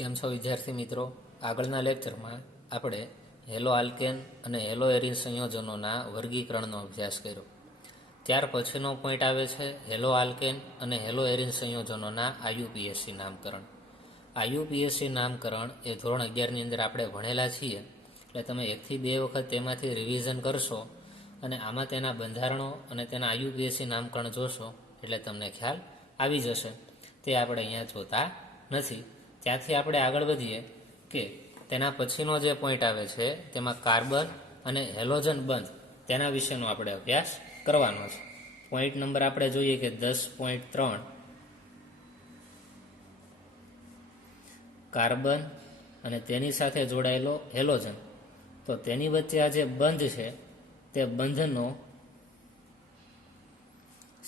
કેમ છો વિદ્યાર્થી મિત્રો? આગળના લેક્ચરમાં આપણે હેલો આલ્કેન અને હેલો એરિન સંયોજનોના વર્ગીકરણનો અભ્યાસ કર્યો. ત્યાર પછીનો પોઈન્ટ આવે છે હેલો આલ્કેન અને હેલો એરિન સંયોજનોના આયુપીએસસી નામકરણ. આયુપીએસસી નામકરણ એ ધોરણ 11ની અંદર આપણે ભણેલા છીએ, એટલે તમે 1 થી 2 વખત તેમાંથી રિવિઝન કરશો અને આમાં તેના બંધારણો અને તેના આયુપીએસસી નામકરણ જોશો એટલે તમને ખ્યાલ આવી જશે. તે આપણે અહીંયા જોતા નથી. ત્યાંથી આપણે આગળ વધીએ કે તેના પછીનો જે પોઈન્ટ આવે છે તેમાં કાર્બન અને હેલોજન બંધ તેના વિશેનો આપણે અભ્યાસ કરવાનો છે. પોઈન્ટ નંબર આપણે જોઈએ કે 10.3 કાર્બન અને તેની સાથે જોડાયેલો હેલોજન, તો તેની વચ્ચે આ જે બંધ છે તે બંધનો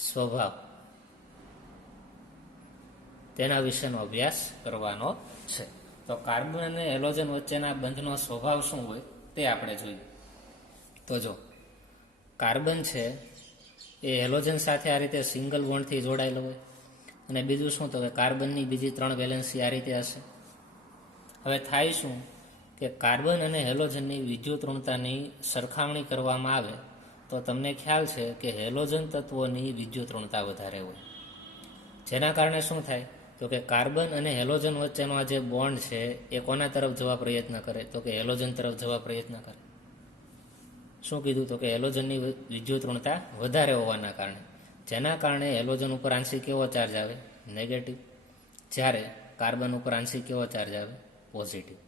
સ્વભાવ તેના વિશેનો અભ્યાસ કરવાનો છે. તો કાર્બન અને હેલોજન વચ્ચેના બંધનો સ્વભાવ શું હોય તે આપણે જોઈએ. તો જો કાર્બન છે એ હેલોજન સાથે આ રીતે સિંગલ બોન્ડથી જોડાયેલો હોય, અને બીજું શું તો કે કાર્બનની બીજી 3 વેલેન્સી આ રીતે હશે. હવે થાય શું કે કાર્બન અને હેલોજનની વિદ્યુત ઋણતાની સરખામણી કરવામાં આવે તો તમને ખ્યાલ છે કે હેલોજન તત્વોની વિદ્યુત ઋણતા વધારે હોય, જેના કારણે શું થાય તો કે કાર્બન અને હેલોજન વચ્ચેનો આ જે બોન્ડ છે એ કોના તરફ જવા પ્રયત્ન કરે તો કે હેલોજન તરફ જવા પ્રયત્ન કરે. શું કીધું તો કે હેલોજનની વિદ્યુત ઋણતા વધારે હોવાના કારણે, જેના કારણે હેલોજન ઉપર આંશિક કેવો ચાર્જ આવે? નેગેટિવ. જ્યારે કાર્બન ઉપર આંશિક કેવો ચાર્જ આવે? પોઝિટિવ.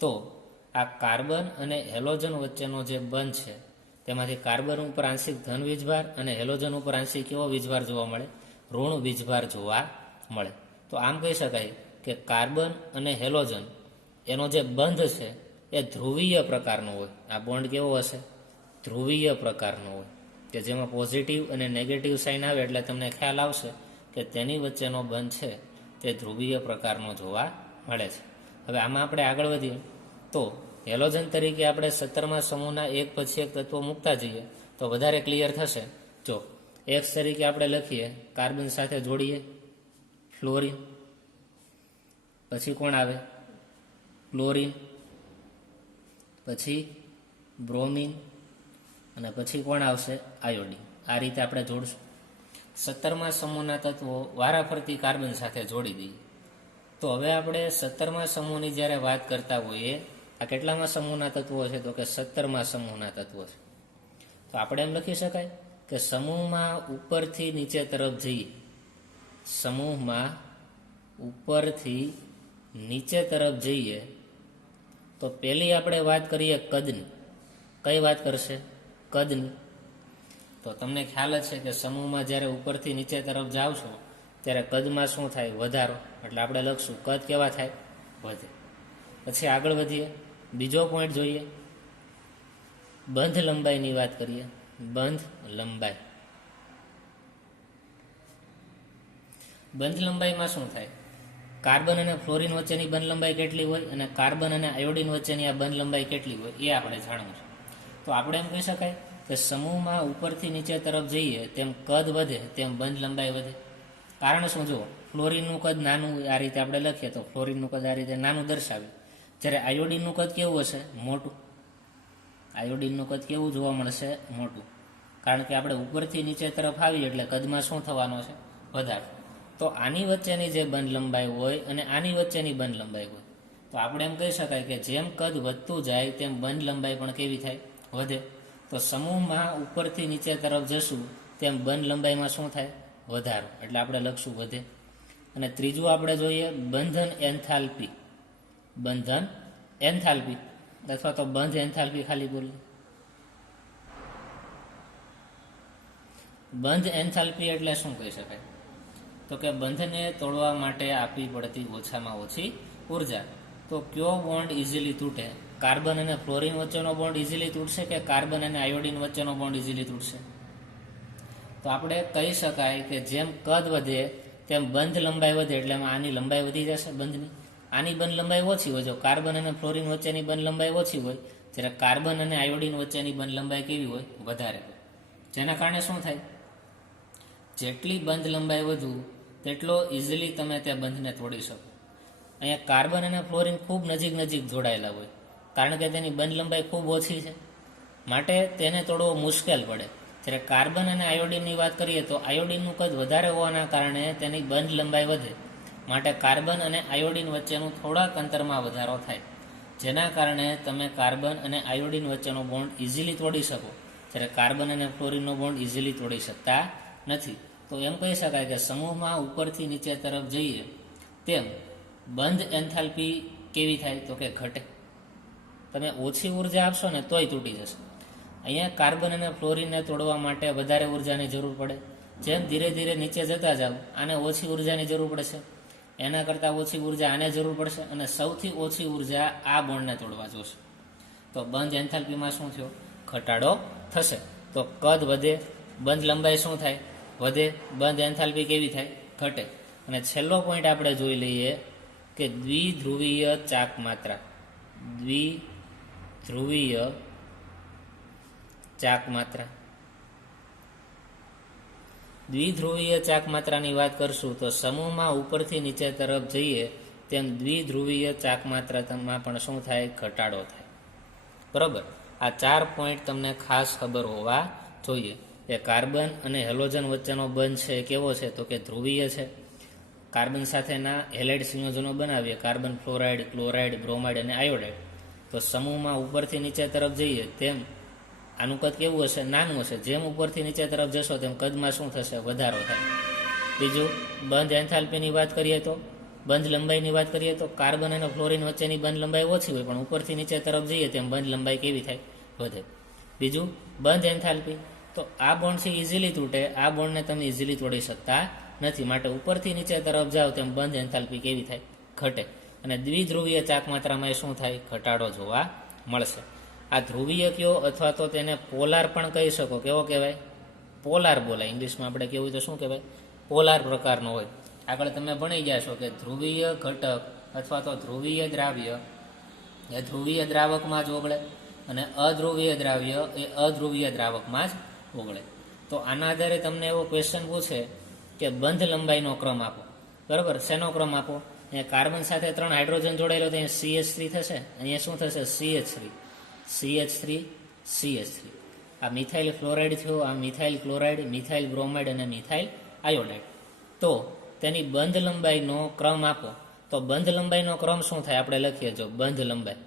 તો આ કાર્બન અને હેલોજન વચ્ચેનો જે બંધ છે તેમાંથી કાર્બન ઉપર આંશિક ધન વીજભાર અને હેલોજન ઉપર આંશિક કેવો વીજભાર જોવા મળે? ઋણ વીજભાર જોવા મળે. તો આમ કહી શકાય કે કાર્બન અને હેલોજન એનો જે બંધ છે એ ધ્રુવીય પ્રકારનો હોય. આ બોન્ડ કેવો હશે? ધ્રુવીય પ્રકારનો હોય, કે જેમાં પોઝિટિવ અને નેગેટિવ સાઇન આવે એટલે તમને ખ્યાલ આવશે કે તેની વચ્ચેનો બંધ છે તે ધ્રુવીય પ્રકારનો જોવા મળે છે. હવે આમાં આપણે આગળ વધીએ તો હેલોજન તરીકે આપણે 17મા સમૂહના એક પછી એક તત્વો મૂકતા જઈએ તો વધારે ક્લિયર થશે. જો X તરીકે આપણે લખીએ, કાર્બન સાથે જોડીએ ફ્લોરિન, પછી કોણ આવે? ક્લોરિન, પછી બ્રોમિન, અને પછી કોણ આવશે? આયોડિન. આ રીતે આપણે જોડશું. 17મા સમૂહના તત્વો વારાફરતી કાર્બન સાથે જોડી દઈએ. તો હવે આપણે 17મા સમૂહની જ્યારે વાત કરતા હોઈએ, આ કેટલામાં સમૂહના તત્વો છે તો કે 17મા સમૂહના તત્વો છે. તો આપણે એમ લખી શકાય કે સમૂહમાં ઉપરથી નીચે તરફ જઈએ, સમૂહમાં ઉપરથી નીચે તરફ જઈએ તો પહેલી આપણે વાત કરીએ કદની. કઈ વાત કરશે? કદની. તો તમને ખ્યાલ જ છે કે સમૂહમાં જ્યારે ઉપરથી નીચે તરફ જાવ છો ત્યારે કદમાં શું થાય? વધારો. એટલે આપણે લખશું કદ કેવા થાય? વધે. પછી આગળ વધીએ, બીજો પોઈન્ટ જોઈએ, બંધ લંબાઈની વાત કરીએ. બંધ લંબાઈ. બંધ લંબાઈમાં શું થાય? કાર્બન અને ફ્લોરિન વચ્ચેની બંધ લંબાઈ કેટલી હોય અને કાર્બન અને આયોડિન વચ્ચેની આ બંધ લંબાઈ કેટલી હોય એ આપણે જાણવું છે. તો આપણે એમ કહી શકાય કે સમૂહમાં ઉપરથી નીચે તરફ જઈએ તેમ કદ વધે તેમ બંધ લંબાઈ વધે. કારણ શું? જુઓ, ફ્લોરિનનું કદ નાનું, આ રીતે આપણે લખીએ તો ફ્લોરિનનું કદ આ રીતે નાનું દર્શાવે, જ્યારે આયોડિનનું કદ કેવું હશે? મોટું. આયોડિનનું કદ કેવું જોવા મળશે? મોટું. કારણ કે આપણે ઉપરથી નીચે તરફ આવીએ એટલે કદમાં શું થવાનો છે? વધારો. તો આની વચ્ચેની જે બંધ લંબાઈ હોય અને આની વચ્ચેની બંધ લંબાઈ હોય, તો આપણે એમ કહી શકાય કે જેમ કદ વધતું જાય તેમ બંધ લંબાઈ પણ કેવી થાય? વધે. તો સમૂહમાં ઉપરથી નીચે તરફ જશું તેમ બંધ લંબાઈમાં શું થાય? વધારો. એટલે આપણે લખશું વધે. અને ત્રીજું આપણે જોઈએ બંધન એન્થાલ્પી. બંધન એન્થાલ્પી અથવા તો બંધ એન્થાલ્પી ખાલી બોલીએ. બંધ એન્થાલ્પી એટલે શું કહી શકાય તો કે બંધને તોડવા માટે આપવી પડતી ઓછામાં ઓછી ઉર્જા. તો કયો બોન્ડ ઇઝીલી તૂટે? કાર્બન અને ફ્લોરિન વચ્ચેનો બોન્ડ ઇઝીલી તૂટશે કે કાર્બન અને આયોડિન વચ્ચેનો બોન્ડ ઇઝીલી તૂટશે? તો આપણે કહી શકાય કે જેમ કદ વધે તેમ બંધ લંબાઈ વધે, એટલે આની લંબાઈ વધી જશે બંધની. આની બંધ લંબાઈ ઓછી હોય. જો કાર્બન અને ફ્લોરિન વચ્ચેની બંધ લંબાઈ ઓછી હોય, જ્યારે કાર્બન અને આયોડિન વચ્ચેની બંધ લંબાઈ કેવી હોય? વધારે હોય. જેના કારણે શું થાય? જેટલી બંધ લંબાઈ વધુ તેટલો ઇઝીલી તમે તે બંધને તોડી શકો. અહીંયા કાર્બન અને ફ્લોરિન ખૂબ નજીક નજીક જોડાયેલા હોય, કારણ કે તેની બંધ લંબાઈ ખૂબ ઓછી છે, માટે તેને તોડવો મુશ્કેલ પડે. જ્યારે કાર્બન અને આયોડિનની વાત કરીએ તો આયોડિનનું કદ વધારે હોવાના કારણે તેની બંધ લંબાઈ વધે, માટે કાર્બન અને આયોડિન વચ્ચેનું થોડાક અંતરમાં વધારો થાય, જેના કારણે તમે કાર્બન અને આયોડિન વચ્ચેનો બોન્ડ ઇઝીલી તોડી શકો, જ્યારે કાર્બન અને ફ્લોરિનનો બોન્ડ ઇઝીલી તોડી શકતા નથી. તો એમ કહી શકાય કે સમૂહમાં ઉપરથી નીચે તરફ જઈએ તેમ બંધ એન્થાલ્પી કેવી થાય તો કે ઘટે. તમે ઓછી ઉર્જા આપશો ને તોય તૂટી જશે. અહીંયા કાર્બન અને ફ્લોરિનને તોડવા માટે વધારે ઉર્જાની જરૂર પડે. જેમ ધીરે ધીરે નીચે જતા જાવ આને ઓછી ઉર્જાની જરૂર પડશે, એના કરતાં ઓછી ઉર્જા આને જરૂર પડશે, અને સૌથી ઓછી ઉર્જા આ બોન્ડને તોડવા જોશે. તો બંધ એન્થાલ્પીમાં શું થયો? ઘટાડો થશે. તો કદ વધે, બંધ લંબાઈ શું થાય? વધે. બંધ એન્થાલ્પી કેવી થાય? ઘટે. અને છેલ્લો પોઈન્ટ આપણે જોઈ લઈએ કે દ્વિધ્રુવીય ચાક માત્રા. દ્વિધ્રુવીય ચાક માત્રા. દ્વિધ્રુવીય ચાક માત્રાની વાત કરશું તો સમૂહમાં ઉપરથી નીચે તરફ જઈએ તેમ દ્વિધ્રુવીય ચાક માત્રામાં પણ શું થાય? ઘટાડો થાય. બરાબર. આ 4 પોઈન્ટ તમને ખાસ ખબર હોવા જોઈએ. એ કાર્બન અને હેલોજન વચ્ચેનો બંધ છે કેવો છે તો કે ધ્રુવીય છે. કાર્બન સાથેના હેલાઇડ સંયોજનો બનાવીએ, કાર્બન ફ્લોરાઇડ, ક્લોરાઇડ, બ્રોમાઇડ અને આયોડાઇડ. તો સમૂહમાં ઉપરથી નીચે તરફ જઈએ તેમ આનું કદ કેવું હશે? નાનું હશે. જેમ ઉપરથી નીચે તરફ જશો તેમ કદમાં શું થશે? વધારો થાય. બીજું, બંધ એન્થાલ્પીની વાત કરીએ તો, બંધ લંબાઈની વાત કરીએ તો કાર્બન અને ફ્લોરિન વચ્ચેની બંધ લંબાઈ ઓછી હોય, પણ ઉપરથી નીચે તરફ જઈએ તેમ બંધ લંબાઈ કેવી થાય? વધે. બીજું, બંધ એન્થાલ્પી. તો આ બોન્ડથી ઇઝીલી તૂટે, આ બોન્ડને તમે ઇઝીલી તોડી શકતા નથી, માટે ઉપરથી નીચે તરફ જાઓ તેમ બંધ એન્થાલ્પી કેવી થાય? ઘટે. અને દ્વિધ્રુવીય ચાક માત્રામાં શું થાય? ઘટાડો જોવા મળશે. આ ધ્રુવીય કયો અથવા તો તેને પોલાર પણ કહી શકો. કેવો કહેવાય? પોલાર બોલાય. ઇંગ્લિશમાં આપણે કેવું તો શું કહેવાય? પોલાર પ્રકારનો હોય. આગળ તમે ભણી ગયા છો કે ધ્રુવીય ઘટક અથવા તો ધ્રુવીય દ્રાવ્ય એ ધ્રુવીય દ્રાવકમાં જ ઓગળે, અને અધ્રુવીય દ્રાવ્ય એ અધ્રુવીય દ્રાવકમાં જ ઓગળે. તો આના આધારે તમને એવો ક્વેશ્ચન પૂછે કે બંધ લંબાઈનો ક્રમ આપો. બરાબર. શેનો ક્રમ આપો? અહીંયા કાર્બન સાથે 3 હાઇડ્રોજન જોડાયેલો તો અહીંયા CH3 થશે. અહીંયા શું થશે? CH3. CH3. આ મિથાઇલ ફ્લોરાઇડ થયો, આ મિથાઇલ ક્લોરાઇડ, મિથાઇલ બ્રોમાઇડ અને મિથાઇલ આયોડાઇડ. તો તેની બંધ લંબાઈનો ક્રમ આપો. તો બંધ લંબાઈનો ક્રમ શું થાય? આપણે લખીએ. જો બંધ લંબાઈ,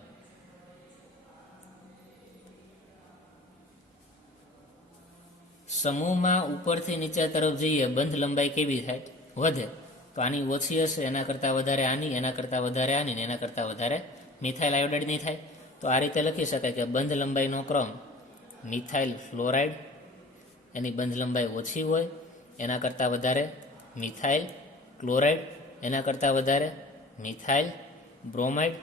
સમૂહમાં ઉપરથી નીચે તરફ જઈએ બંધ લંબાઈ કેવી થાય? વધે. તો આની ઓછી હશે, એના કરતાં વધારે આની, એના કરતાં વધારે આની, એના કરતાં વધારે મિથાઇલ આયોડાઇડની થાય. તો આ રીતે લખી શકાય કે બંધ લંબાઈનો ક્રમ મિથાઇલ ફ્લોરાઇડ એની બંધ લંબાઈ ઓછી હોય, એના કરતાં વધારે મિથાઇલ ક્લોરાઇડ, એના કરતાં વધારે મિથાઇલ બ્રોમાઇડ,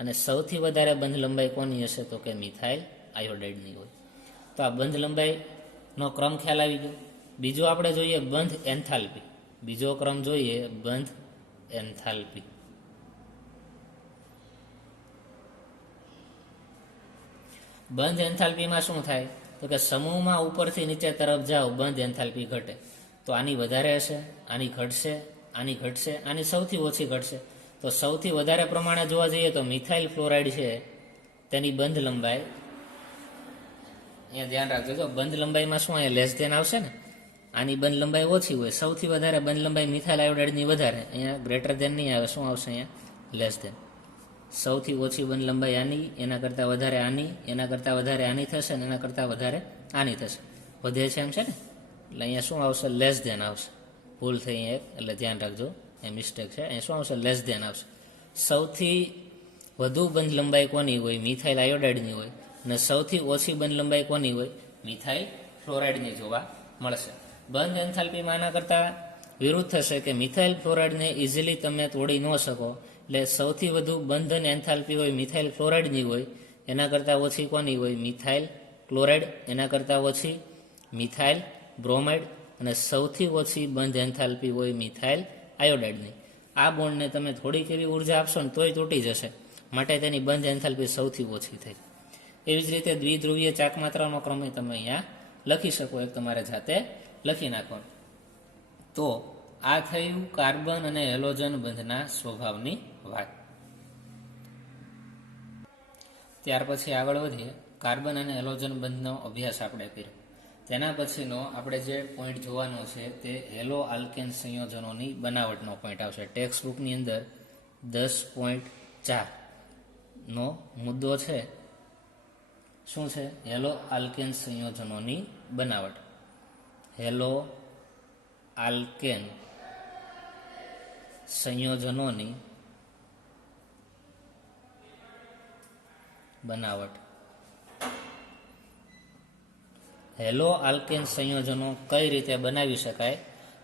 અને સૌથી વધારે બંધ લંબાઈ કોની હશે તો કે મિથાઇલ આયોડાઇડની હોય. તો આ બંધ લંબાઈનો ક્રમ ખ્યાલ આવી ગયો. બીજો આપણે જોઈએ બંધ એન્થાલ્પી. બીજો ક્રમ જોઈએ બંધ એન્થાલ્પી. બંધ એન્થાલ્પીમાં શું થાય તો કે સમૂહમાં ઉપરથી નીચે તરફ જાઓ બંધ એન્થાલ્પી ઘટે. તો આની વધારે હશે, આની ઘટશે, આની ઘટશે, આની સૌથી ઓછી ઘટશે. તો સૌથી વધારે પ્રમાણે જોવા જઈએ તો મિથાઇલ ફ્લોરાઇડ છે તેની બંધ લંબાઈ, અહીંયા ધ્યાન રાખજો, જો બંધ લંબાઈમાં શું અહીંયા લેસ ધેન આવશે ને, આની બંધ લંબાઈ ઓછી હોય, સૌથી વધારે બંધ લંબાઈ મિથાઇલ આયોડાઇડની વધારે, અહીંયા ગ્રેટર ધેન નહીં આવે, શું આવશે અહીંયા? Less than. સૌથી ઓછી બંધ લંબાઈ આની, એના કરતાં વધારે આની, એના કરતાં વધારે આની થશે, અને એના કરતાં વધારે આની થશે. વધે છે એમ છે ને, એટલે અહીંયા શું આવશે? લેસ ધેન આવશે. ભૂલ થઈ એક, એટલે ધ્યાન રાખજો, એ મિસ્ટેક છે. અહીંયા શું આવશે? લેસ ધેન આવશે. સૌથી વધુ બંધ લંબાઈ કોની હોય? મિથાઇલ આયોડાઇડની હોય. અને સૌથી ઓછી બંધ લંબાઈ કોની હોય? મિથાઇલ ફ્લોરાઇડની જોવા મળશે. બંધ એન્થાલ્પીમાં આના કરતાં વિરુદ્ધ થશે કે મિથાઇલ ફ્લોરાઇડને ઇઝીલી તમે તોડી ન શકો, એટલે સૌથી વધુ બંધન એન્થાલ્પી હોય મિથાઇલ ફ્લોરાઇડની હોય, એના કરતાં ઓછી કોની હોય? મિથાઇલ ક્લોરાઇડ, એના કરતાં ઓછી મિથાઇલ બ્રોમાઇડ, અને સૌથી ઓછી બંધ એન્થાલ્પી હોય મિથાઇલ આયોડાઇડની. આ બોન્ડને તમે થોડીક એવી ઉર્જા આપશો ને તોય તૂટી જશે, માટે તેની બંધ એન્થાલ્પી સૌથી ઓછી થઈ. એવી જ રીતે દ્વિધ્રુવીય ચાક માત્રાનો ક્રમ તમે અહીંયા લખી શકો, એક તમારે જાતે લખી નાખવાનું. તો આ થયું કાર્બન અને હેલોજન બંધના સ્વભાવની વાત. ત્યાર પછી આગળ વધીએ. કાર્બન અને હેલોજન બંધનો અભ્યાસ આપણે કર્યો. તેના પછીનો આપણે જે પોઈન્ટ જોવાનો છે તે હેલો આલ્કેન સંયોજનોની બનાવટનો પોઈન્ટ આવશે. ટેક્સ્ટ બુકની અંદર 10.4 નો મુદ્દો છે. શું છે? હેલો આલ્કેન સંયોજનોની બનાવટ. હેલો આલ્કેન સંયોજનોની બનાવટ. હેલો આલ્કેન સંયોજનો કઈ રીતે બનાવી શકાય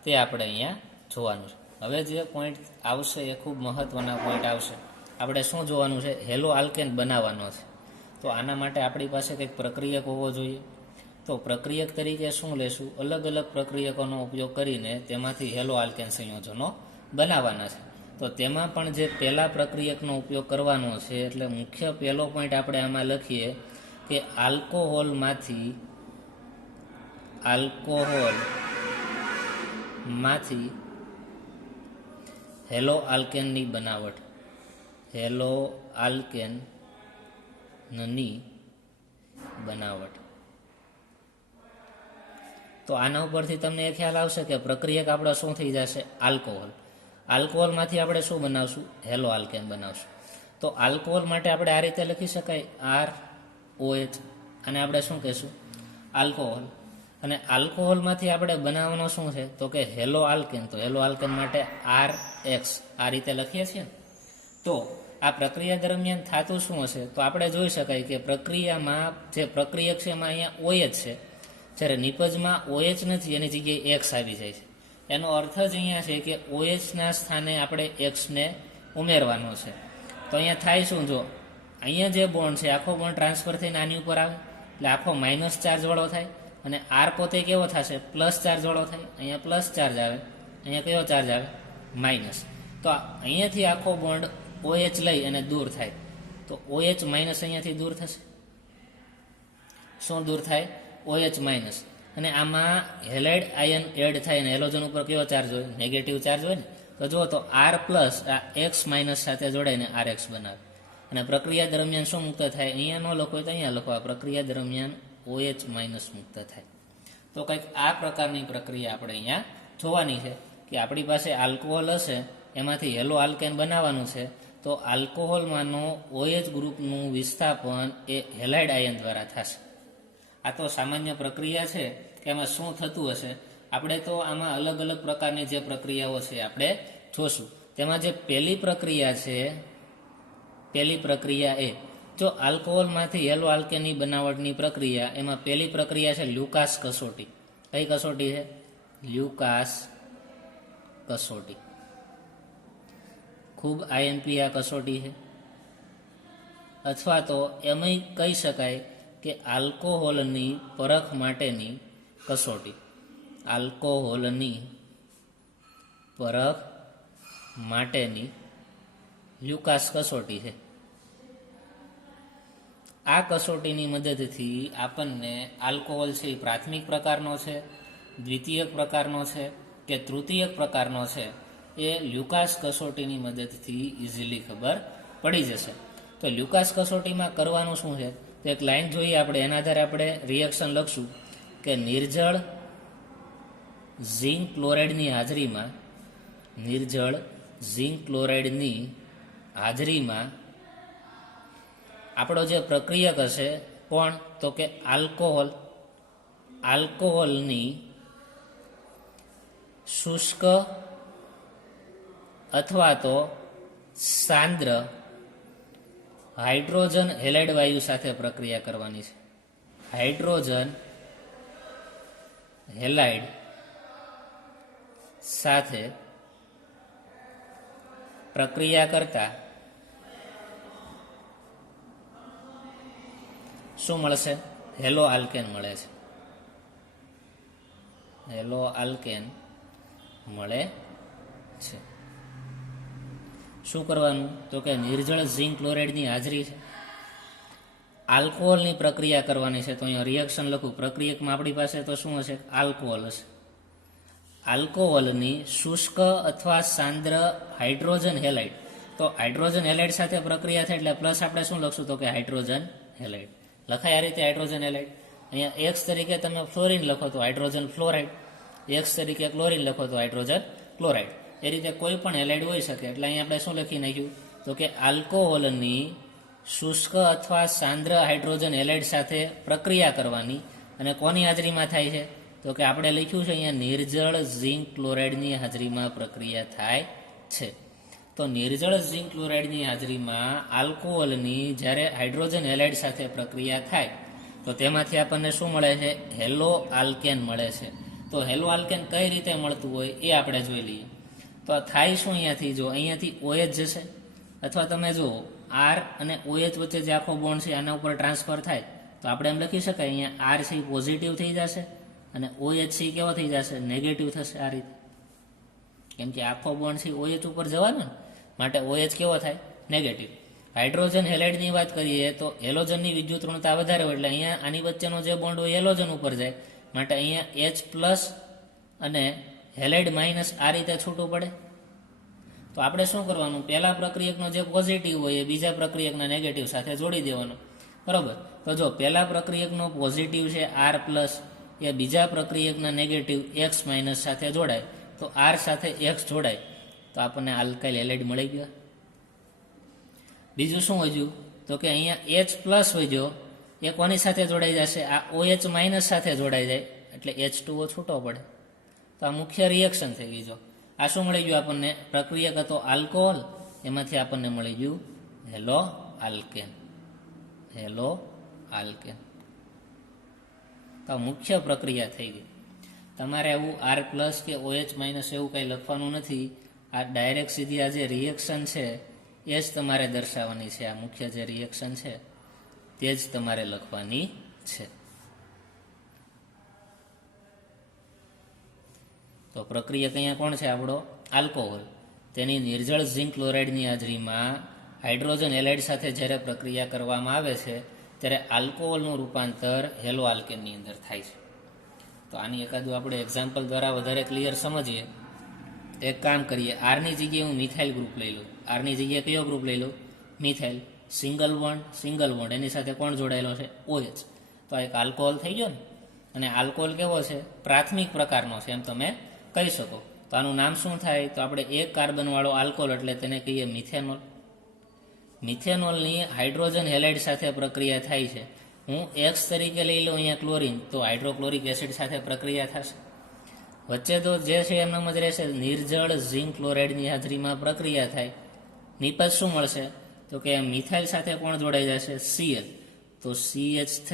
તે આપણે અહીંયા જોવાનું છે. હવે જે પોઈન્ટ આવશે એ ખૂબ મહત્વના પોઈન્ટ આવશે. આપણે શું જોવાનું છે? હેલો આલ્કેન બનાવવાનો છે. તો આના માટે આપણી પાસે કંઈક પ્રક્રિયક હોવો જોઈએ. તો પ્રક્રિયક તરીકે શું લેશું? અલગ અલગ પ્રક્રિયકોનો ઉપયોગ કરીને તેમાંથી હેલો આલ્કેન સંયોજનો બનાવવાના છે. તો તેમાં પણ જે પહેલા પ્રક્રિયકનો ઉપયોગ કરવાનો છે, એટલે મુખ્ય પહેલો પોઈન્ટ આપણે આમાં લખીએ કે આલ્કોહોલમાંથી હેલો આલ્કેનની બનાવટ. હેલો આલ્કેનની બનાવટ. તો આના ઉપરથી તમને એ ખ્યાલ આવશે કે પ્રક્રિયક આપણે શું થઈ જશે? આલ્કોહોલ. આલ્કોહોલમાંથી આપણે શું બનાવશું? હેલો આલ્કેન બનાવશું. તો આલ્કોહોલ માટે આપણે આ રીતે લખી શકાય, ROH, અને આપણે શું કહેશું? આલ્કોહોલ. અને આલ્કોહોલમાંથી આપણે બનાવવાનો શું છે? તો કે હેલો આલ્કેન. તો હેલો આલ્કેન માટે RH આ રીતે લખીએ છીએ. તો આ પ્રક્રિયા દરમિયાન થતું શું હશે? તો આપણે જોઈ શકાય કે પ્રક્રિયામાં જે પ્રક્રિયક છે એમાં અહીંયા OH છે, જ્યારે નિપજમાં OH નથી, એની જગ્યાએ X આવી જાય છે. એનો અર્થ જ અહીંયા છે કે OHના સ્થાને આપણે Xને ઉમેરવાનો છે. તો અહીંયા થાય શું? જો અહીંયા જે બોન્ડ છે આખો બોન્ડ ટ્રાન્સફર થઈને આની ઉપર આવે એટલે આખો માઇનસ ચાર્જ વાળો થાય, અને R પોતે કેવો થશે? પ્લસ ચાર્જ વાળો થાય. અહીંયા પ્લસ ચાર્જ આવે, અહીંયા કયો ચાર્જ આવે? માઇનસ. તો અહીંયાથી આખો બોન્ડ OH લઈ અને દૂર થાય. તો OH માઇનસ અહીંયાથી દૂર થશે. શું દૂર થાય? OH minus. અને આમાં હેલાઇડ આયન એડ થાય અને હેલોજન ઉપર કેવો ચાર્જ હોય? નેગેટિવ ચાર્જ હોય ને. તો જુઓ, તો R પ્લસ આ X માઇનસ સાથે જોડાઈને RX બનાવે. અને પ્રક્રિયા દરમિયાન શું મુક્ત થાય? અહીંયા ન લખો તો અહીંયા લખો. આ પ્રક્રિયા દરમિયાન OH માઇનસ મુક્ત થાય. તો કંઈક આ પ્રકારની પ્રક્રિયા આપણે અહીંયા જોવાની છે કે આપણી પાસે આલ્કોહોલ હશે, એમાંથી હેલો આલ્કેન બનાવવાનું છે. તો આલ્કોહોલમાંનો OH ગ્રુપનું વિસ્થાપન એ હેલાઇડ આયન દ્વારા થશે. આ તો સામાન્ય પ્રક્રિયા છે કે એમાં શું થતું હશે. આપણે તો આમાં અલગ અલગ પ્રકારની જે પ્રક્રિયાઓ છે આપણે જોશું. તેમાં જે પહેલી પ્રક્રિયા એ જો આલ્કોહોલમાંથી હેલો આલ્કેનની બનાવટની પ્રક્રિયા, એમાં પહેલી પ્રક્રિયા છે લ્યુકાસ કસોટી. કઈ કસોટી છે? લ્યુકાસ કસોટી. ખૂબ INP આ કસોટી છે. અથવા તો એમ કહી શકાય કે આલ્કોહોલની પરખ માટેની કસોટી. આલ્કોહોલની પરખ માટેની લ્યુકાસ કસોટી છે. આ કસોટીની મદદથી આપણને આલ્કોહોલ છે એ પ્રાથમિક પ્રકારનો છે, દ્વિતીયક પ્રકારનો છે કે તૃતીયક પ્રકારનો છે, એ લ્યુકાસ કસોટીની મદદથી ઇઝીલી ખબર પડી જશે. તો લ્યુકાસ કસોટીમાં કરવાનું શું છે? તો એક લાઈન જોઈએ આપણે, એના આધારે આપણે રિએક્શન લખશું કે નિર્જળ ઝિંક ક્લોરાઇડની હાજરીમાં આપણો જે પ્રક્રિયક હશે કોણ? તો કે આલ્કોહોલની શુષ્ક અથવા તો સાંદ્ર હાઇડ્રોજન હેલાઇડ વાયુ સાથે પ્રક્રિયા કરવાની છે. હાઇડ્રોજન હેલાઇડ સાથે પ્રક્રિયા કરતા શું મળશે? હેલો આલ્કેન મળે છે. હેલો આલ્કેન મળે છે. શું કરવાનું? તો કે નિર્જળ ઝિંક ક્લોરાઇડની હાજરી છે, આલ્કોહોલની પ્રક્રિયા કરવાની છે. તો અહીંયા રિએક્શન લખું, પ્રક્રિયકમાં આપણી પાસે તો શું હશે? આલ્કોહોલ હશે. આલ્કોહોલની શુષ્ક અથવા સાંદ્ર હાઇડ્રોજન હેલાઇડ. તો તો હાઇડ્રોજન હેલાઇડ સાથે પ્રક્રિયા થાય એટલે પ્લસ આપણે શું લખશું તો કે હાઇડ્રોજન હેલાઇડ લખાય આ રીતે હાઇડ્રોજન હેલાઇડ. અહીંયા એક્સ તરીકે તમે ફ્લોરિન લખો તો હાઇડ્રોજન ફ્લોરાઇડ, એક્સ તરીકે ક્લોરિન લખો તો હાઇડ્રોજન ક્લોરાઇડ. એ રીતે કોઈ પણ હેલાઇડ હોઈ શકે. એટલે અહીંયા આપણે શું લખી નાખ્યું તો કે આલ્કોહોલની શુષ્ક અથવા સાંદ્ર હાઇડ્રોજન હેલાઇડ સાથે પ્રક્રિયા કરવાની અને કોની હાજરીમાં થાય છે તો કે આપણે લખ્યું છે અહીંયા નિર્જળ ઝિંક ક્લોરાઇડની હાજરીમાં પ્રક્રિયા થાય છે. તો નિર્જળ ઝિંક ક્લોરાઇડની હાજરીમાં આલ્કોહોલની જ્યારે હાઇડ્રોજન હેલાઇડ સાથે પ્રક્રિયા થાય તો તેમાંથી આપણને શું મળે છે? હેલો આલ્કેન મળે છે. તો હેલો આલ્કેન કઈ રીતે મળતું હોય એ આપણે જોઈ લઈએ. તો થાય શું અહીંયાથી? જો અહીંયાથી OH જશે અથવા તમે જુઓ આર અને OH વચ્ચે જે આખો બોન્ડ છે આના ઉપર ટ્રાન્સફર થાય તો આપણે એમ લખી શકાય અહીંયા આર છે એ પોઝિટિવ થઈ જશે અને OH છે એ કેવો થઈ જશે? નેગેટિવ થશે આ રીતે. કેમ કે આખો બોન્ડ છે OH ઉપર જવાનો ને માટે OH કેવો થાય? નેગેટિવ. હાઇડ્રોજન હેલાઇડની વાત કરીએ તો હેલોજનની વિદ્યુત ઋણતા વધારે હોય એટલે અહીંયા આની વચ્ચેનો જે બોન્ડ હોય હેલોજન ઉપર જાય માટે અહીંયા H+ અને હેલાઇડ માઇનસ આ રીતે છૂટું પડે. તો આપણે શું કરવાનું? પહેલા પ્રક્રિયકનો જે પોઝિટિવ હોય એ બીજા પ્રક્રિયકના નેગેટિવ સાથે જોડી દેવાનો. બરોબર. તો જો પહેલા પ્રક્રિયકનો પોઝિટિવ છે R+ એ બીજા પ્રક્રિયકના નેગેટિવ X- સાથે જોડાય તો R સાથે X જોડાય તો આપણને આલ્કાઇલ હેલાઇડ મળી ગયો. બીજું શું વધ્યું તો કે અહીંયા H+ વધ્યો એ કોની સાથે જોડાઈ જશે? આ OH- સાથે જોડાઈ જાય એટલે H2O છૂટો પડે. તો આ મુખ્ય રિએક્શન થઈ ગઈ. જો આ શું મળી ગયું આપણને? પ્રક્રિયક હતો આલ્કોહોલ, એમાંથી આપણને મળી ગયું હેલો આલ્કેન. Hello alkane. તો મુખ્ય પ્રક્રિયા થઈ ગઈ. તમારે એવું R+ કે OH- એવું કંઈ લખવાનું નથી. આ ડાયરેક્ટ સીધી આ જે રિએક્શન છે એ જ તમારે દર્શાવવાની છે. આ મુખ્ય જે રિએક્શન છે તે જ તમારે લખવાની છે. તો પ્રક્રિયક અહીંયા કોણ છે? આપણો આલ્કોહોલ. તેની નિર્જળ ઝિંક ક્લોરાઇડની હાજરીમાં હાઇડ્રોજન હેલાઇડ સાથે જ્યારે પ્રક્રિયા કરવામાં આવે છે ત્યારે આલ્કોહોલનું રૂપાંતર હેલો આલ્કેનની અંદર થાય છે. તો આની એકાદું આપણે એક્ઝામ્પલ દ્વારા વધારે ક્લિયર સમજીએ. એક કામ કરીએ, આરની જગ્યાએ હું મિથાઇલ ગ્રુપ લઈ લઉં. આરની જગ્યાએ કયો ગ્રુપ લઈ લઉં? મિથાઇલ. સિંગલ બોન્ડ એની સાથે કોણ જોડાયેલો છે? OH. તો આ એક આલ્કોહોલ થઈ ગયો ને. અને આલ્કોહોલ કેવો છે? પ્રાથમિક પ્રકારનો છે એમ તમે કહી શકો. તો આનું નામ શું થાય? તો આપણે એક કાર્બનવાળો આલ્કોહોલ એટલે તેને કહીએ મિથેનોલ. મિથેનોલની હાઇડ્રોજન હેલાઇડ સાથે પ્રક્રિયા થાય છે. હું X તરીકે લઈ લઉં અહીંયા ક્લોરિન તો હાઇડ્રોક્લોરિક એસિડ સાથે પ્રક્રિયા થશે. વચ્ચે તો જે છે એમનામ જ રહેશે. નિર્જળ ઝિંક ક્લોરાઇડની હાજરીમાં પ્રક્રિયા થાય. નિપજ શું મળશે? તો કે મિથાઇલ સાથે કોણ જોડાઈ જશે? Cl. તો CH3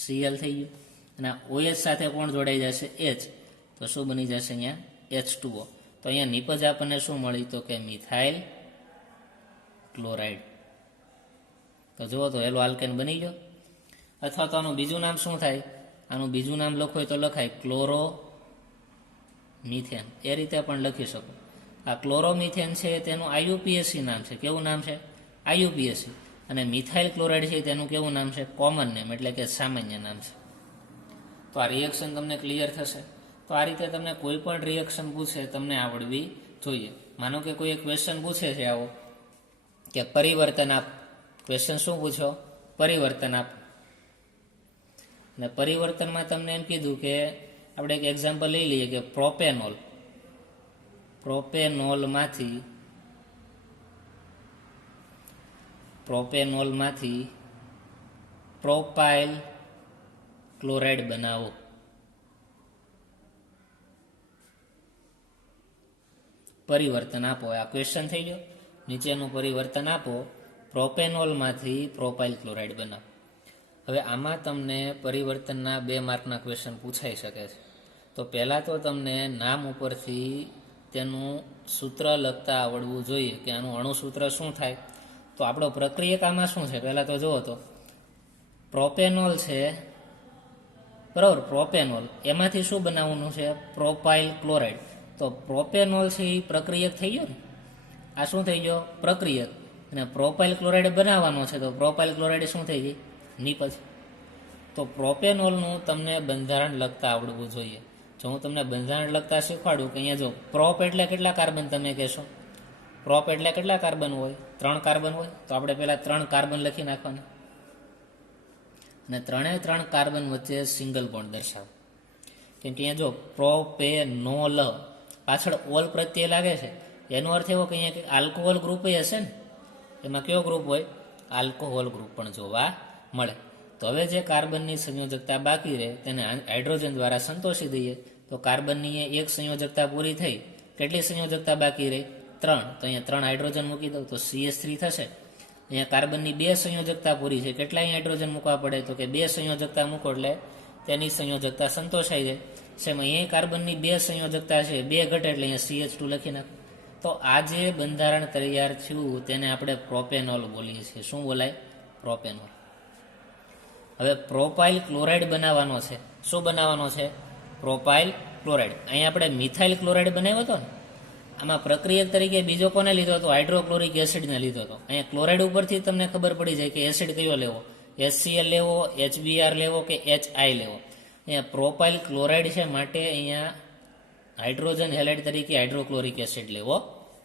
Cl થઈ ગયું. અને OH સાથે કોણ જોડાઈ જશે? H. તો શું બની જશે અહીંયા? H2O. તો અહીંયા નિપજ આપણને શું મળી? તો કે મિથાઇલ ક્લોરાઇડ. તો જુઓ તો હેલો આલ્કેન બની ગયો. અથવા તો આનું બીજું નામ શું થાય? આનું બીજું નામ લખવું હોય તો લખાય ક્લોરો મિથેન. એ રીતે પણ લખી શકો. આ ક્લોરોમિથેન છે તેનું IUPAC નામ છે. કેવું નામ છે? IUPAC. અને મિથાઇલ ક્લોરાઇડ છે તેનું કેવું નામ છે? કોમન નેમ એટલે કે સામાન્ય નામ છે. તો આ રિએક્શન તમને ક્લિયર થશે. તો આ રીતે તમને કોઈ પણ રિએક્શન પૂછે તમને આવડવી જોઈએ. માનો કે કોઈ એક ક્વેશ્ચન પૂછે છે આવો કે પરિવર્તન આપ. ક્વેશ્ચન શું પૂછ્યો? પરિવર્તન આપ. અને પરિવર્તનમાં તમને એમ કીધું કે આપણે એક એક્ઝામ્પલ લઈ લઈએ કે પ્રોપેનોલમાંથી પ્રોપાઇલ ક્લોરાઇડ બનાવો. પરિવર્તન આપો. આ ક્વેશ્ચન થઈ ગયો. નીચેનું પરિવર્તન આપો. પ્રોપેનોલમાંથી પ્રોપાઇલ ક્લોરાઇડ બનાવો. હવે આમાં તમને પરિવર્તનના 2 માર્કના ક્વેશ્ચન પૂછાઈ શકે છે. તો પહેલાં તો તમને નામ ઉપરથી તેનું સૂત્ર લખતા આવડવું જોઈએ કે આનું અણુસૂત્ર શું થાય. તો આપણો પ્રક્રિયક આમાં શું છે? પહેલાં તો જુઓ તો પ્રોપેનોલ છે બરાબર. પ્રોપેનોલ એમાંથી શું બનાવવાનું છે? Propyl chloride. તો પ્રોપેનોલ છે એ પ્રક્રિયક થઈ ગયો ને. આ શું થઈ ગયો? પ્રક્રિયક. અને પ્રોપાઇલ ક્લોરાઇડ બનાવવાનો છે તો પ્રોપાઇલ ક્લોરાઇડ શું થઈ ગઈ? નિપજ. તો પ્રોપેનોલનું તમને બંધારણ લખતા આવડવું જોઈએ. જો હું તમને બંધારણ લખતા શીખવાડું કે અહીંયા જો પ્રોપ એટલે કેટલા કાર્બન તમે કહેશો? પ્રોપ એટલે કેટલા કાર્બન હોય? 3 કાર્બન હોય. તો આપણે પહેલા 3 કાર્બન લખી નાખવાના અને 3 કાર્બન વચ્ચે સિંગલ બોન્ડ દર્શાવો. કેમ કે અહીંયા જો પ્રોપેનોલ પાછળ ઓલ પ્રત્યે લાગે છે, એનો અર્થ એવો કે અહીંયા આલ્કોહોલ ગ્રુપ હશે ને, એમાં કયો ગ્રુપ હોય? આલ્કોહોલ ગ્રુપ પણ જોવા મળે. તો હવે જે કાર્બનની સંયોજકતા બાકી રહે તેને હાઇડ્રોજન દ્વારા સંતોષી દઈએ. તો કાર્બનની એક સંયોજકતા પૂરી થઈ. કેટલી સંયોજકતા બાકી રહી? 3. તો અહીંયા 3 હાઇડ્રોજન મૂકી દઉં તો CH3 થશે. અહીંયા કાર્બનની 2 સંયોજકતા પૂરી છે. કેટલા અહીં હાઇડ્રોજન મૂકવા પડે? તો કે 2 સંયોજકતા મૂકો એટલે તેની સંયોજકતા સંતોષાઈ જાય. સેમ અહીંયા કાર્બનની 2 સંયોજકતા છે, 2 ઘટે એટલે અહીંયા CH2 લખી નાખો. તો આ જે બંધારણ તૈયાર થયું તેને આપણે પ્રોપેનોલ બોલીએ છીએ. શું બોલાય? પ્રોપેનોલ. હવે પ્રોપાઇલ ક્લોરાઇડ બનાવવાનો છે. શું બનાવવાનો છે? Propyl chloride. અહીંયા આપણે મિથાઇલ ક્લોરાઇડ બનાવ્યો હતો ને, આમાં પ્રક્રિયક તરીકે બીજો કોને લીધો હતો? હાઇડ્રોક્લોરિક એસિડને લીધો હતો. અહીંયા ક્લોરાઇડ ઉપરથી તમને ખબર પડી જાય કે એસિડ કયો લેવો, HCl લેવો, HBr લેવો કે HI લેવો. અહીંયા પ્રોપાઇલ ક્લોરાઇડ છે માટે અહીંયા હાઇડ્રોજન હેલાઇડ તરીકે હાઇડ્રોક્લોરિક એસિડ લેવો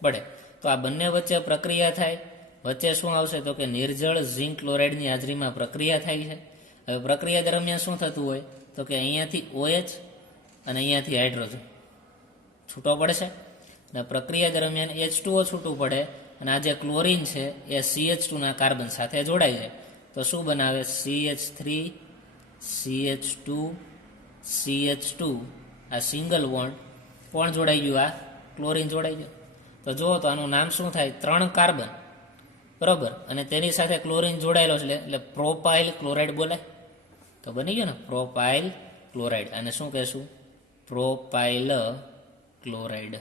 પડે. તો આ બંને વચ્ચે પ્રક્રિયા થાય. વચ્ચે શું આવશે? તો કે નિર્જળ ઝિંક ક્લોરાઇડની હાજરીમાં પ્રક્રિયા થાય છે. હવે પ્રક્રિયા દરમિયાન શું થતું હોય? તો કે અહીંયાથી OH અને અહીંયાથી હાઇડ્રોજન છૂટો પડશે અને પ્રક્રિયા દરમિયાન H2O છૂટું પડે અને આ જે ક્લોરીન છે એ CH2ના કાર્બન સાથે જોડાય છે. તો શું બનાવે? CH3 CH2 CH2. આ સિંગલ બોન્ડ કોણ જોડાઈ ગયું? આ ક્લોરીન જોડાઈ ગયું. તો જુઓ તો આનું નામ શું થાય? 3 કાર્બન, બરોબર, અને તેની સાથે ક્લોરીન જોડાયેલો છે એટલે પ્રોપાઇલ ક્લોરાઇડ બોલાય. તો બની ગયો ને પ્રોપાઇલ ક્લોરાઇડ. અને શું કહેશું? Propyl chloride.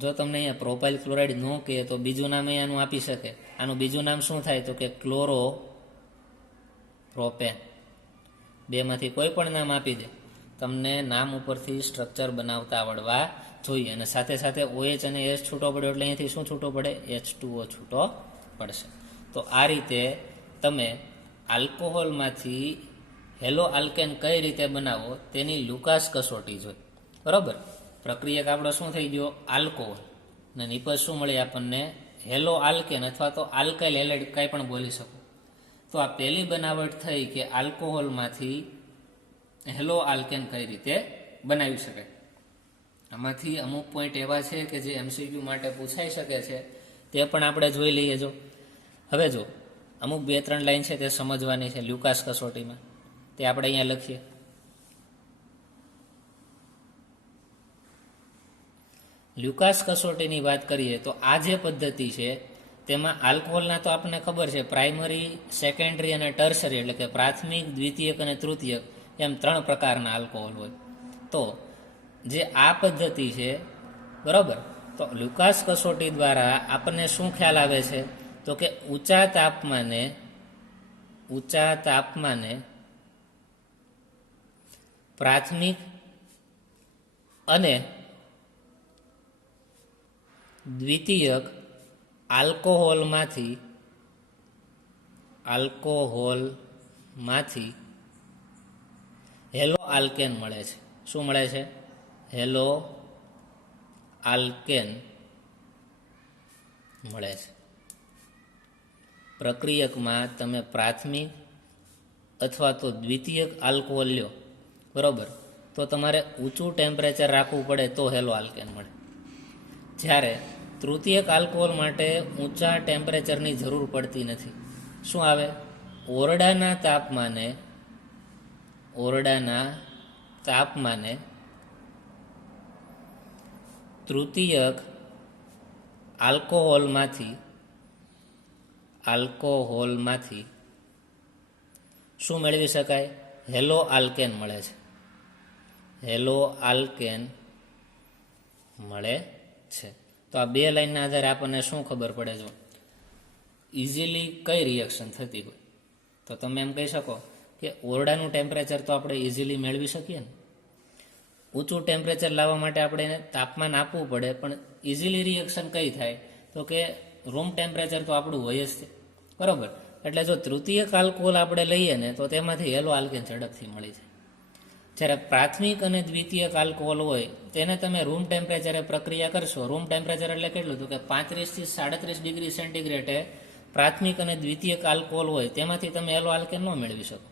જો તમને અહીંયા પ્રોપાઇલ ક્લોરાઇડ ન કહે તો બીજું નામ અહીંયાનું આપી શકે. આનું બીજું નામ શું થાય? તો કે ક્લોરો પ્રોપેન. બેમાંથી કોઈ પણ નામ આપી દે, તમને નામ ઉપરથી સ્ટ્રક્ચર બનાવતા આવડવા જોઈએ. અને સાથે સાથે OH અને H છૂટો પડ્યો એટલે અહીંયાથી શું છૂટો પડે? H2O છૂટો પડશે. તો આ રીતે તમે આલ્કોહોલમાંથી હેલો આલ્કેન કઈ રીતે બનાવો તેની લુકાસ કસોટી જોઈ, બરાબર. પ્રક્રિયક આપણો શું થઈ ગયો? આલ્કોહોલ. અને નિપજ શું મળી આપણને? હેલો આલ્કેન અથવા તો આલ્કાઇલ હેલાઇડ, કાંઈ પણ બોલી શકો. તો આ પહેલી બનાવટ થઈ કે આલ્કોહોલમાંથી હેલો આલ્કેન કઈ રીતે બનાવી શકાય. આમાંથી અમુક પોઈન્ટ એવા છે કે જે MCQ માટે પૂછાઈ શકે છે, તે પણ આપણે જોઈ લઈએ. જો હવે જો અમુક 2-3 લાઈન છે તે સમજવાની છે લ્યુકાસ કસોટીમાં, તે આપણે અહીંયા લખીએ. લ્યુકાસ કસોટીની વાત કરીએ તો આ જે પદ્ધતિ છે તેમાં આલ્કોહોલના તો આપણને ખબર છે પ્રાઇમરી, સેકન્ડરી અને ટર્સરી, એટલે કે પ્રાથમિક, દ્વિતીયક અને તૃતીયક એમ 3 પ્રકારના આલ્કોહોલ હોય. તો જે આ પદ્ધતિ છે, બરાબર, તો લ્યુકાસ કસોટી દ્વારા આપણને શું ખ્યાલ આવે છે? તો કે ઊંચા તાપમાને પ્રાથમિક અને દ્વિતીયક આલ્કોહોલમાંથી હેલો આલ્કેન મળે છે. શું મળે છે? હેલો આલ્કેન મળે છે. પ્રક્રિયકમાં તમે પ્રાથમિક અથવા તો દ્વિતીયક આલ્કોહોલ લ્યો, બરાબર, તો તમારે ઊંચું ટેમ્પરેચર રાખવું પડે તો હેલો આલ્કેન મળે. જ્યારે તૃતીયક આલ્કોહોલ માટે ઊંચા ટેમ્પરેચરની જરૂર પડતી નથી. શું આવે? ઓરડાના તાપમાને તૃતીયક આલ્કોહોલમાંથી શું મેળવી શકાય? હેલો આલ્કેન મળે છે. હેલો આલ્કેન મળે છે. તો આ 2 લાઈનના આધારે આપણને શું ખબર પડે? જો ઇઝીલી કઈ રિએક્શન થતી હોય તો તમે એમ કહી શકો કે ઓરડાનું ટેમ્પરેચર તો આપણે ઇઝીલી મેળવી શકીએ ને. ઊંચું ટેમ્પરેચર લાવવા માટે આપણે એને તાપમાન આપવું પડે, પણ ઇઝીલી રિએક્શન કઈ થાય? તો કે રૂમ ટેમ્પરેચર તો આપણું હોય જ છે, બરાબર. એટલે જો તૃતીયક આલ્કોહોલ આપણે લઈએ ને તો તેમાંથી હેલો આલ્કેન ઝડપથી મળી જાય. જ્યારે પ્રાથમિક અને દ્વિતીયક આલ્કોહોલ હોય તેને તમે રૂમ ટેમ્પરેચરે પ્રક્રિયા કરશો. રૂમ ટેમ્પરેચર એટલે કેટલું? તો કે 35 થી 37 ડિગ્રી સેન્ટીગ્રેડે પ્રાથમિક અને દ્વિતીયક આલ્કોહોલ હોય તેમાંથી તમે એલો આલ્કેન ન મેળવી શકો.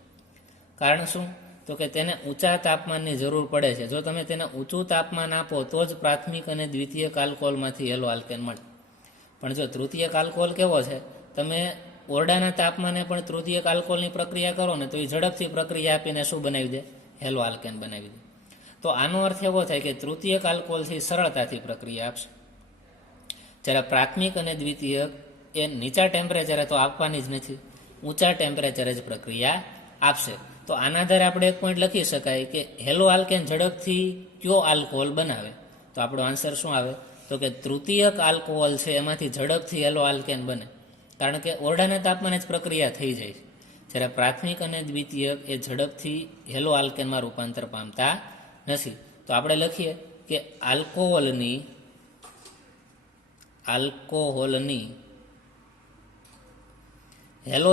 કારણ શું? તો કે તેને ઊંચા તાપમાનની જરૂર પડે છે. જો તમે તેને ઊંચું તાપમાન આપો તો જ પ્રાથમિક અને દ્વિતીયક આલ્કોહોલમાંથી એલો આલ્કેન મળે. પણ જો તૃતીયક આલ્કોહોલ કેવો છે, તમે ઓરડાના તાપમાને પણ તૃતીયક આલ્કોહોલની પ્રક્રિયા કરો ને તો એ ઝડપથી પ્રક્રિયા આપીને શું બનાવી દે? હેલો આલ્કેન બનાવી દે. તો આનો અર્થ એવો થાય કે તૃતીયક આલ્કોહોલથી સરળતાથી પ્રક્રિયા આપશે, જ્યારે પ્રાથમિક અને દ્વિતીયક એ નીચા ટેમ્પરેચરે તો આપવાની જ નથી, ઊંચા ટેમ્પરેચરે જ પ્રક્રિયા આપશે. તો આના આધારે આપણે એક પોઈન્ટ લખી શકાય કે હેલો આલ્કેન ઝડપથી કયો આલ્કોહોલ બનાવે? તો આપણો આન્સર શું આવે? તો કે તૃતીયક આલ્કોહોલ છે એમાંથી ઝડપથી હેલો આલ્કેન બને, કારણ કે ઓરડાના તાપમાને જ પ્રક્રિયા થઈ જાય છે. જ્યારે પ્રાથમિક અને દ્વિતીયક એ ઝડપથી હેલો આલ્કેનમાં રૂપાંતર પામતા નથી. તો આપણે લખીએ કે આલ્કોહોલની હેલો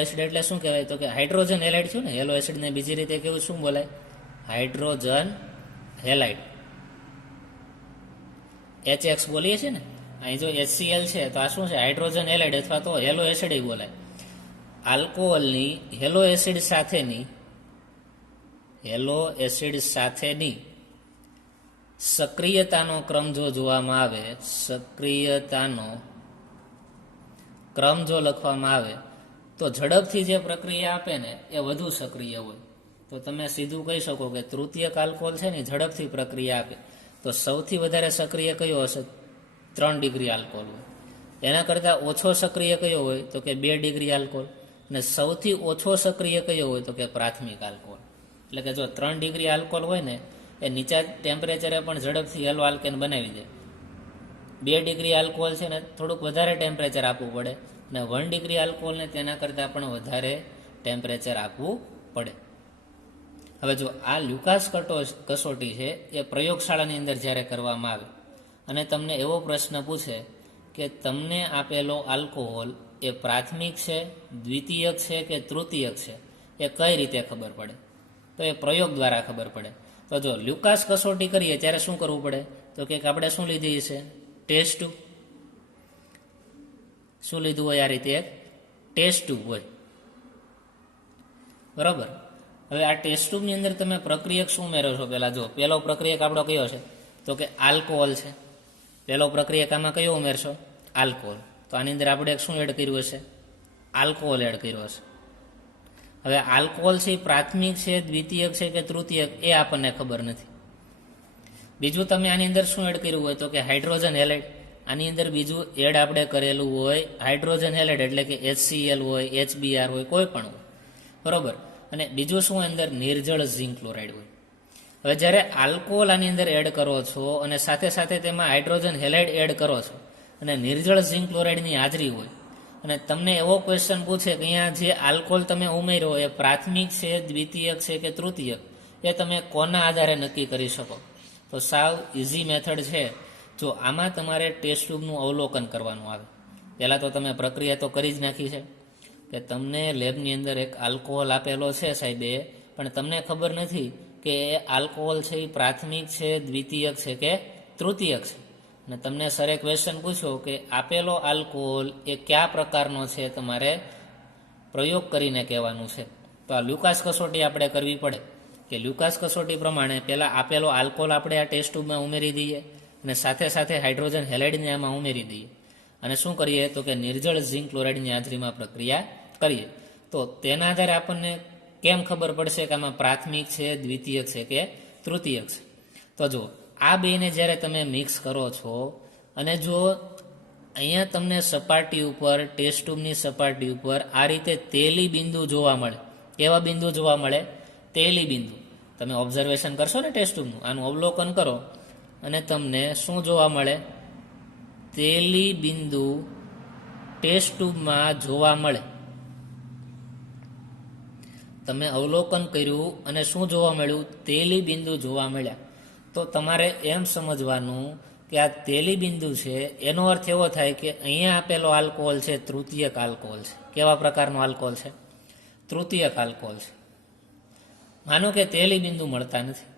એસિડ એટલે શું કહેવાય? તો કે હાઇડ્રોજન હેલાઇડ થયું ને. હેલો એસિડને બીજી રીતે કેવું શું બોલાય? Hydrogen halide. HX બોલીએ છીએ ને, અહીં જો HCl છે તો આ શું છે? હાઇડ્રોજન હેલાઇડ અથવા તો હેલો એસિડ બોલાય. આલ્કોહોલની હેલો એસિડ સાથેની સક્રિયતાનો ક્રમ જો જોવામાં આવે, સક્રિયતાનો ક્રમ જો લખવામાં આવે તો ઝડપથી જે પ્રક્રિયા આપે ને એ વધુ સક્રિય હોય. તો તમે સીધું કહી શકો કે તૃતીયક આલ્કોહોલ છે ને ઝડપથી પ્રક્રિયા આપે. તો સૌથી વધારે સક્રિય કયો હશે? 3 ડિગ્રી આલ્કોહોલ હોય. એના કરતાં ઓછો સક્રિય કયો હોય? તો કે 2 ડિગ્રી આલ્કોહોલ. અને સૌથી ઓછો સક્રિય કયો હોય? તો કે પ્રાથમિક આલ્કોહોલ. એટલે કે જો 3 ડિગ્રી આલ્કોહોલ હોય ને એ નીચા ટેમ્પરેચરે પણ ઝડપથી હેલો આલ્કેન બનાવી દે. 2 ડિગ્રી આલ્કોહોલ છે ને થોડુંક વધારે ટેમ્પરેચર આપવું પડે, અને 1 ડિગ્રી આલ્કોહોલને તેના કરતાં પણ વધારે ટેમ્પરેચર આપવું પડે. હવે જો આ લ્યુકાસ કસોટી છે એ પ્રયોગશાળાની અંદર જ્યારે કરવામાં આવે અને તમને એવો પ્રશ્ન પૂછે કે તમને આપેલો આલ્કોહોલ એ પ્રાથમિક છે, દ્વિતીયક છે કે તૃતીયક છે, એ કઈ રીતે ખબર પડે? તો એ પ્રયોગ દ્વારા ખબર પડે. તો જો લ્યુકાસ કસોટી કરીએ ત્યારે શું કરવું પડે? તો કે આપણે શું લીધી છે? Test tube. શું લીધું હોય? આ રીતે એક ટેસ્ટ ટ્યુબ હોય, બરાબર. હવે આ ટેસ્ટ ટ્યુબની અંદર તમે પ્રક્રિયક શું મેળવો છો? પહેલા જો પહેલો પ્રક્રિયક આપણો કયો છે? તો કે આલ્કોહોલ છે. પહેલો પ્રક્રિયક આમાં કયો ઉમેરશો? આલ્કોહોલ. તો આની અંદર આપણે શું એડ કર્યું હશે? આલ્કોહોલ એડ કર્યો હશે. હવે આલ્કોહોલ છે પ્રાથમિક છે, દ્વિતીયક છે કે તૃતીયક એ આપણને ખબર નથી. બીજું તમે આની અંદર શું એડ કર્યું હોય? તો કે હાઇડ્રોજન હેલાઇડ. આની અંદર બીજું એડ આપણે કરેલું હોય હાઇડ્રોજન હેલાઇડ, એટલે કે HCl હોય, HBr હોય, કોઈ પણ હોય, બરોબર. અને બીજું શું અંદર? નિર્જળ ઝિંક ક્લોરાઇડ હોય. હવે જ્યારે આલ્કોહોલ આની અંદર એડ કરો છો અને સાથે સાથે તેમાં હાઇડ્રોજન હેલાઇડ એડ કરો છો અને નિર્જળ ઝિંક ક્લોરાઇડની હાજરી હોય અને તમને એવો ક્વેશ્ચન પૂછે કે અહીંયા જે આલ્કોહોલ તમે ઉમેર્યો એ પ્રાથમિક છે, દ્વિતીયક છે કે તૃતીયક, એ તમે કોના આધારે નક્કી કરી શકો? તો સાવ ઇઝી મેથડ છે. જો આમાં તમારે ટેસ્ટ ટ્યુબનું અવલોકન કરવાનું આવે. પહેલાં તો તમે પ્રક્રિયા તો કરી જ નાખી છે કે તમને લેબની અંદર એક આલ્કોહોલ આપેલો છે સાહેબે, પણ તમને ખબર નથી કે એ આલ્કોહોલ છે એ પ્રાથમિક છે, દ્વિતીયક છે કે તૃતીયક છે. અને તમને સરે ક્વેશ્ચન પૂછ્યો કે આપેલો આલ્કોહોલ એ કયા પ્રકારનો છે, તમારે પ્રયોગ કરીને કહેવાનું છે. તો આ લ્યુકાસ કસોટી આપણે કરવી પડે કે લ્યુકાસ કસોટી પ્રમાણે પહેલાં આપેલો આલ્કોહોલ આપણે આ ટેસ્ટ ટ્યુબમાં ઉમેરી દઈએ અને સાથે સાથે હાઇડ્રોજન હેલાઇડને આમાં ઉમેરી દઈએ અને શું કરીએ? તો કે નિર્જળ ઝિંક ક્લોરાઇડની હાજરીમાં પ્રક્રિયા કરીએ. તો તેના આધારે આપણને કેમ ખબર પડશે કે આમાં પ્રાથમિક છે, દ્વિતીયક છે કે તૃતીયક છે? તો જો આ બેને જ્યારે તમે મિક્સ કરો છો અને જો અહીંયા તમને સપાટી ઉપર, ટેસ્ટ ટ્યુબની સપાટી ઉપર આ રીતે તેલી બિંદુ જોવા મળે. કેવા બિંદુ જોવા મળે? તેલી બિંદુ. તમે ઓબ્ઝર્વેશન કરશો ને ટેસ્ટ ટ્યુબનું, આનું અવલોકન કરો અને તમને શું જોવા મળે? તેલી બિંદુ ટેસ્ટ ટ્યુબમાં જોવા મળે. તમે અવલોકન કર્યું અને શું જોવા મળ્યું? તેલી બિંદુ જોવા મળ્યા. તો તમારે એમ સમજવાનું કે આ તેલી બિંદુ છે એનો અર્થ એવો થાય કે અહીંયા આપેલો આલ્કોહોલ છે તૃતીયક આલ્કોહોલ છે. કેવા પ્રકારનો આલ્કોહોલ છે? તૃતીયક આલ્કોહોલ છે. માનો કે તેલી બિંદુ મળતા નથી,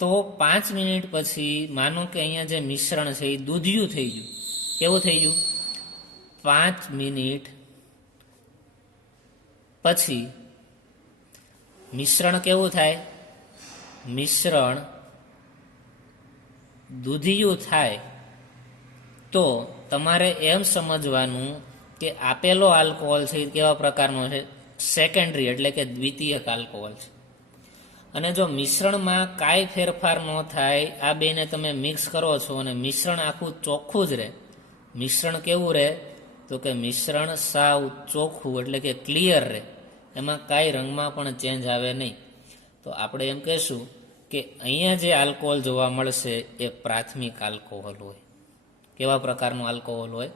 તો 5 મિનિટ પછી માનો કે અહીંયા જે મિશ્રણ છે એ દૂધિયું થઈ ગયું. કેવું થઈ ગયું? 5 મિનિટ પછી મિશ્રણ કેવું થાય? મિશ્રણ દૂધિયું થાય તો તમારે એમ સમજવાનું કે આપેલો આલ્કોહોલ છે એ કેવા પ્રકારનો છે? સેકન્ડરી, એટલે કે દ્વિતીયક આલ્કોહોલ છે. અને જો મિશ્રણમાં કાંઈ ફેરફાર ન થાય, આ બેને તમે મિક્સ કરો છો અને મિશ્રણ આખું ચોખ્ખું જ રહે. મિશ્રણ કેવું રહે? તો કે મિશ્રણ સાવ ચોખ્ખું, એટલે કે ક્લિયર રહે, એમાં કાંઈ રંગમાં પણ ચેન્જ આવે નહીં. તો આપણે એમ કહેશું કે અહીંયા જે આલ્કોહોલ જોવા મળશે એ પ્રાથમિક આલ્કોહોલ હોય. કેવા પ્રકારનો આલ્કોહોલ હોય?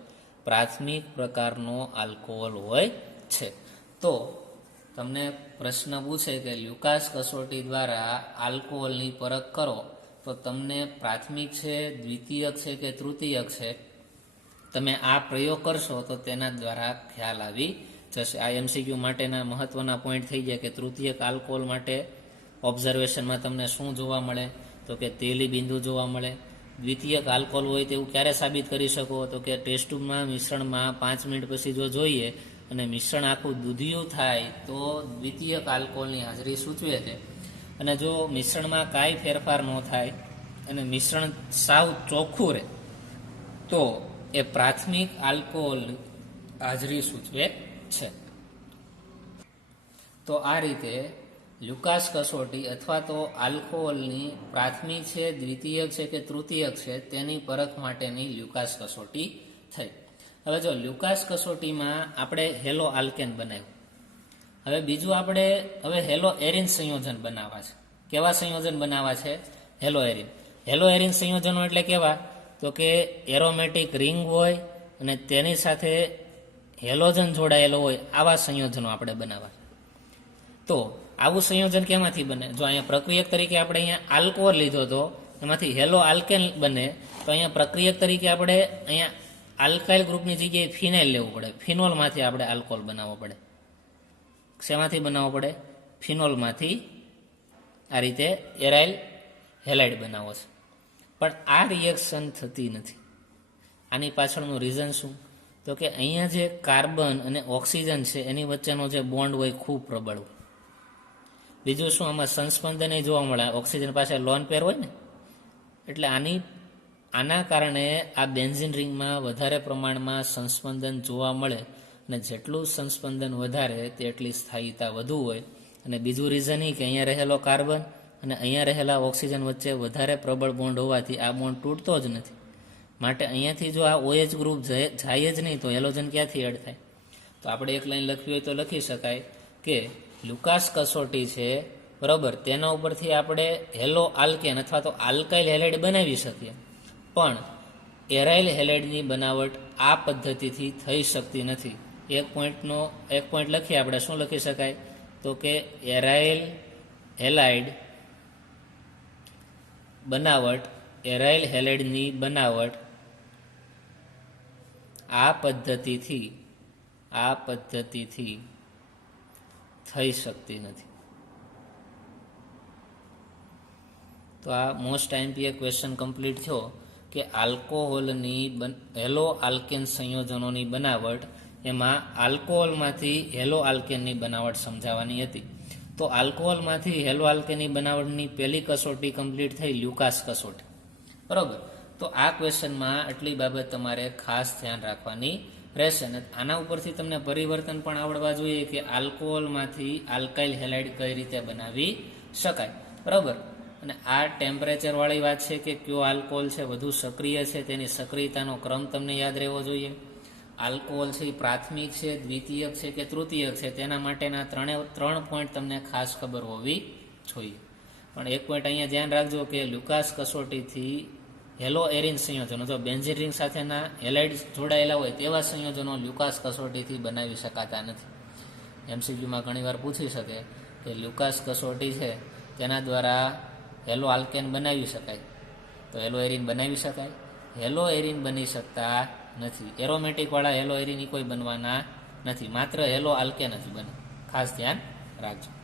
પ્રાથમિક પ્રકારનો આલ્કોહોલ હોય છે. તો તમને પ્રશ્ન પૂછે કે લ્યુકાસ કસોટી દ્વારા આલ્કોહોલની પરખ કરો, તો તમને પ્રાથમિક છે, દ્વિતીયક છે કે તૃતીયક છે, તમે આ પ્રયોગ કરશો તો તેના દ્વારા ખ્યાલ આવી જશે. આ એમસીક્યુ માટેના મહત્વના પોઈન્ટ થઈ જાય કે તૃતીયક આલ્કોહોલ માટે ઓબ્ઝર્વેશનમાં તમને શું જોવા મળે? તો કે તેલી બિંદુ જોવા મળે. દ્વિતીયક આલ્કોહોલ હોય તેવું ક્યારે સાબિત કરી શકો? તો કે ટેસ્ટ ટ્યુબમાં મિશ્રણમાં 5 મિનિટ પછી જો જોઈએ અને મિશ્રણ આખું દૂધિયું થાય તો દ્વિતીયક આલ્કોહોલની હાજરી સૂચવે છે. અને જો મિશ્રણમાં કાંઈ ફેરફાર ન થાય અને મિશ્રણ સાવ ચોખ્ખું રહે તો એ પ્રાથમિક આલ્કોહોલ હાજરી સૂચવે છે. તો આ રીતે લ્યુકાસ કસોટી અથવા તો આલ્કોહોલની પ્રાથમિક છે, દ્વિતીયક છે કે તૃતીયક છે તેની પરખ માટેની લ્યુકાસ કસોટી થઈ. હવે જો લ્યુકાસ કસોટીમાં આપણે હેલો આલ્કેન બનાવ્યું. હવે બીજું આપણે હેલો એરિન સંયોજન બનાવવા છે. કેવા સંયોજન બનાવવા છે? Hello arene. હેલો એરિન સંયોજનો એટલે કેવા? તો કે એરોમેટિક રિંગ હોય અને તેની સાથે હેલોજન જોડાયેલો હોય, આવા સંયોજનો આપણે બનાવવા. તો આવું સંયોજન કેમાંથી બને? જો અહીંયા પ્રક્રિયક તરીકે આપણે અહીંયા આલ્કોહોલ લીધો હતો, એમાંથી હેલો આલ્કેન બને, તો અહીંયા પ્રક્રિયક તરીકે આપણે અહીંયા આલ્કાઇલ ગ્રુપની જગ્યાએ ફિનાઇલ લેવું પડે. ફિનોલમાંથી આપણે આલ્કોહોલ બનાવવો પડે. શેમાંથી બનાવવો પડે? ફિનોલમાંથી આ રીતે એરાઇલ હેલાઇડ બનાવવો છે. પણ આ રિએક્શન થતી નથી. આની પાછળનું રીઝન શું? તો કે અહીંયા જે કાર્બન અને ઓક્સિજન છે એની વચ્ચેનો જે બોન્ડ હોય ખૂબ પ્રબળ હોય. બીજું શું? આમાં સંસ્પંદન જોવા મળે. ઓક્સિજન પાસે લોન પેર હોય ને, એટલે આના કારણે આ બેન્ઝીન રિંગમાં વધારે પ્રમાણમાં સંસ્પંદન જોવા મળે. અને જેટલું સંસ્પંદન વધારે તેટલી સ્થાયીતા વધુ હોય. અને બીજું રીઝન એ કે અહીંયા રહેલો કાર્બન અને અહીંયા રહેલા ઓક્સિજન વચ્ચે વધારે પ્રબળ બોન્ડ હોવાથી આ બોન્ડ તૂટતો જ નથી. માટે અહીંયાથી જો આ OH ગ્રુપ જાય જ નહીં તો હેલોજન ક્યાંથી એડ થાય? તો આપણે એક લાઈન લખવી હોય તો લખી શકાય કે લ્યુકાસ કસોટી છે, બરાબર, તેના ઉપરથી આપણે હેલો આલ્કેન અથવા તો આલ્કાઇલ હેલાઇડ બનાવી શકીએ. પણ એરાઇલ હેલાઇડની બનાવટ આ પદ્ધતિથી થઈ શકતી નથી. એક પોઈન્ટ લખીએ આપણે. શું લખી શકાય? તો કે એરાઇલ હેલાઇડ બનાવટ, એરાઇલ હેલાઇડની બનાવટ આ પદ્ધતિથી થઈ શકતી નથી. તો આ મોસ્ટ આઈએમપી ક્વેશ્ચન કમ્પ્લીટ થયો કે આલ્કોહોલની હેલો આલ્કેન સંયોજનોની બનાવટ, એમાં આલ્કોહોલમાંથી હેલો આલ્કેનની બનાવટ સમજાવવાની હતી. તો આલ્કોહોલમાંથી હેલો આલ્કેનની બનાવટની પહેલી કસોટી કમ્પ્લીટ થઈ, લ્યુકાસ કસોટી, બરાબર. તો આ ક્વેશ્ચનમાં આટલી બાબત તમારે ખાસ ધ્યાન રાખવાની રહેશે. અને આના ઉપરથી તમને પરિવર્તન પણ આવડવા જોઈએ કે આલ્કોહોલમાંથી આલ્કાઇલ હેલાઇડ કઈ રીતે બનાવી શકાય, બરાબર. અને આ ટેમ્પરેચર વાળી વાત છે કે કયો આલ્કોહોલ છે વધુ સક્રિય છે, તેની સક્રિયતાનો ક્રમ તમને યાદ રહેવો જોઈએ. આલ્કોહોલ છે એ પ્રાથમિક છે, દ્વિતીયક છે કે તૃતીયક છે, તેના માટેના ત્રણ પોઈન્ટ તમને ખાસ ખબર હોવી જોઈએ. પણ એક પોઈન્ટ અહીંયા ધ્યાન રાખજો કે લ્યુકાસ કસોટીથી હેલો એરિન સંયોજનો, જો બેન્ઝીન રિંગ સાથેના હેલાઇડ જોડાયેલા હોય તેવા સંયોજનો લ્યુકાસ કસોટીથી બનાવી શકાતા નથી. MCQમાં ઘણીવાર પૂછી શકે કે લ્યુકાસ કસોટી છે તેના દ્વારા હેલો આલ્કેન બનાવી શકાય, તો હેલો એરિન બનાવી શકાય? હેલો એરિન બની શકતા નથી. એરોમેટિક વાળા હેલો એરિન કોઈ બનવાના નથી, માત્ર હેલો આલ્કેન જ બને. ખાસ ધ્યાન રાખજો.